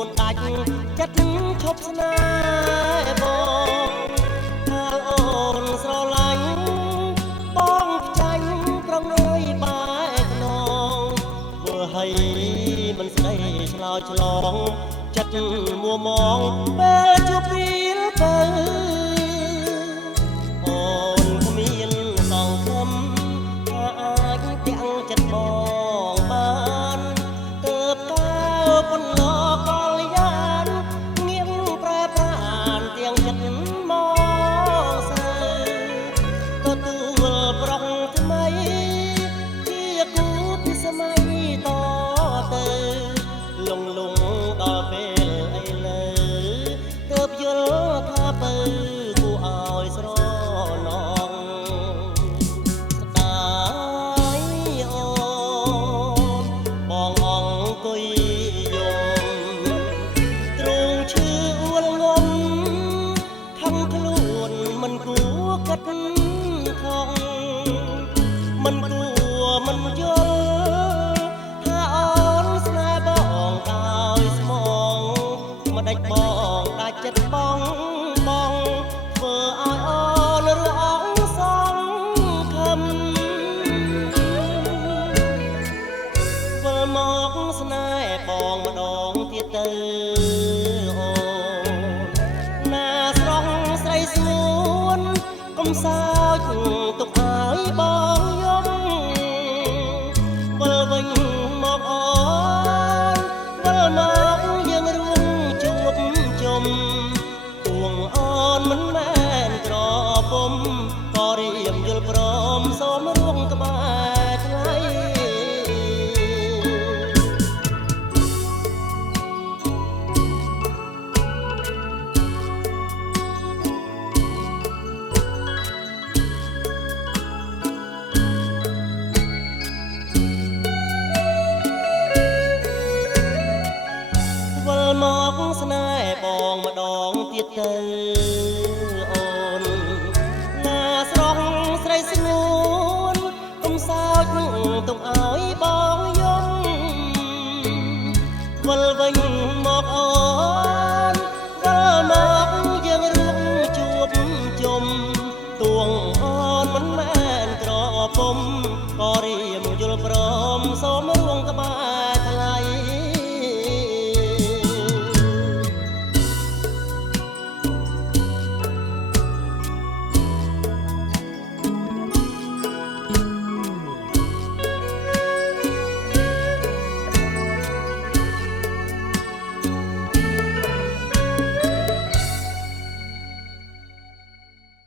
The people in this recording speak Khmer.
ួនដាច់ចិត្តឈប់ស្នេហ៍បងថាអូនស្រឡាញ់បងខ្ចាញ់ប្រងើយបែកខ្នងធ្វើឲ្យមិនស្ដីឆ្លោយឆ្លងចិត្តមួមងពេលជួបពេលទៅអូនគ្មានសង្ឃឹមថាអាចទាំងចិត្តបងបានទើបតើប៉ុនឡកលយានងៀងប្រែប្រានទាំងចិត្តមកសើទទួលប្រុងថ្មីជាគូពីសម័យតទៅលងដល់ពេលឥឡូវទើបយល់ថាបើគួរឲ្យស្រណងស្ដាយអូនបងអង្គុយយំទ្រង់ឈឺអួលងំខំខ្លួនមិនគួរកាត់ខំមិនគួរមិនយល់ថាអូនស្នេហ៍បងដោយស្មងមិនដាច់បងដាច់ចិត្តបងធ្វើឲ្យអូនរអងសងខំវិលមកស្នេហ៍បងម្ដងទៀតទៅអូនណាស្រស់ស្រីស្ងួនកុំសោចទុកឲ្យបងយំវិលវិញមកអូនវិលមកយើងរួមជួបជុំទួងអូនមិនមែនក្រពុំក៏រៀមយល់ព្រមសូមរួងក្បែរថ្លៃវិលមកស្នេហ៍បងម្ដងទៀតទៅអូនណាស្រស់ស្រីស្ងួនកុំសោចទុកឲ្យបងយំវិលវិញមកអូ